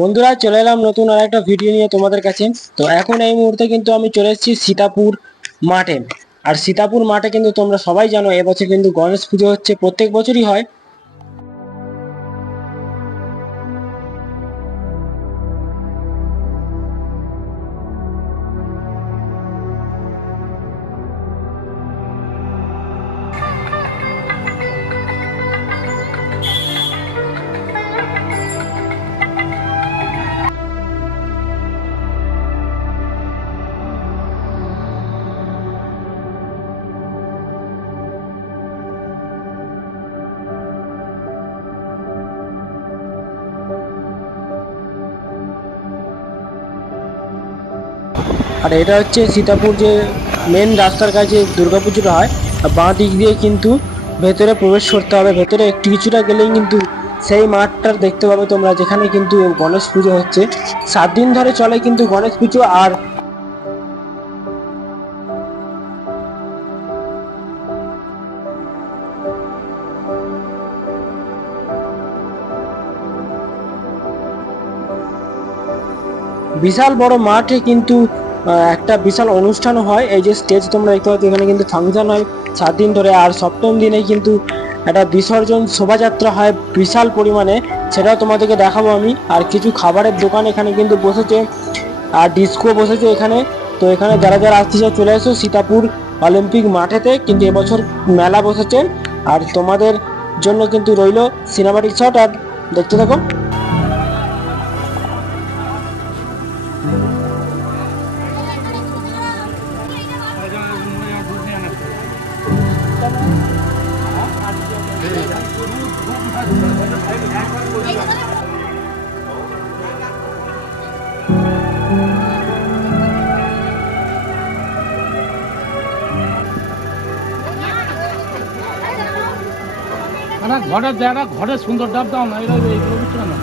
বন্ধুরা চলে এলাম নতুন আর একটা ভিডিও নিয়ে তোমাদের কাছে। তো এখন এই মুহূর্তে কিন্তু আমি চলে এসেছি সীতাপুর মাঠে। আর সীতাপুর মাঠে কিন্তু তোমরা সবাই জানো এবছর কিন্তু গণেশ পুজো হচ্ছে, প্রত্যেক বছরই হয়। আর এটা হচ্ছে সীতাপুর যে মেন রাস্তার কাছে দুর্গাপুজোটা হয়। আর বাঁ দিক দিয়ে কিন্তু ভেতরে প্রবেশ করতে হবে, ভেতরে একটু কিছুটা গেলেই কিন্তু সেই মাঠটা দেখতে পাবে তোমরা, যেখানে কিন্তু গণেশ পুজো হচ্ছে। 7 দিন ধরে চলে কিন্তু গণেশ পুজো। আর বিশাল বড় মাঠে কিন্তু একটা বিশাল অনুষ্ঠান হয়। এই যে স্টেজ তোমরা দেখতে পাচ্ছ, এখানে কিন্তু ফাংশন হয় 7 দিন ধরে। আর সপ্তম দিনে কিন্তু একটা বিসর্জন শোভাযাত্রা হয় বিশাল পরিমাণে, সেটাও তোমাদেরকে দেখাবো আমি। আর কিছু খাবারের দোকান এখানে কিন্তু বসেছে, আর ডিস্কো বসেছে এখানে। তো এখানে যারা যারা আসতে চাও চলে এসো সীতাপুর অলিম্পিক মাঠেতে, কিন্তু এবছর মেলা বসেছে। আর তোমাদের জন্য কিন্তু রইলো সিনেমাটিক শট, আর দেখতে থাকো। ঘরের জায়গা, ঘরের সুন্দর ডাব দাও না, এইগুলো বুঝছো না।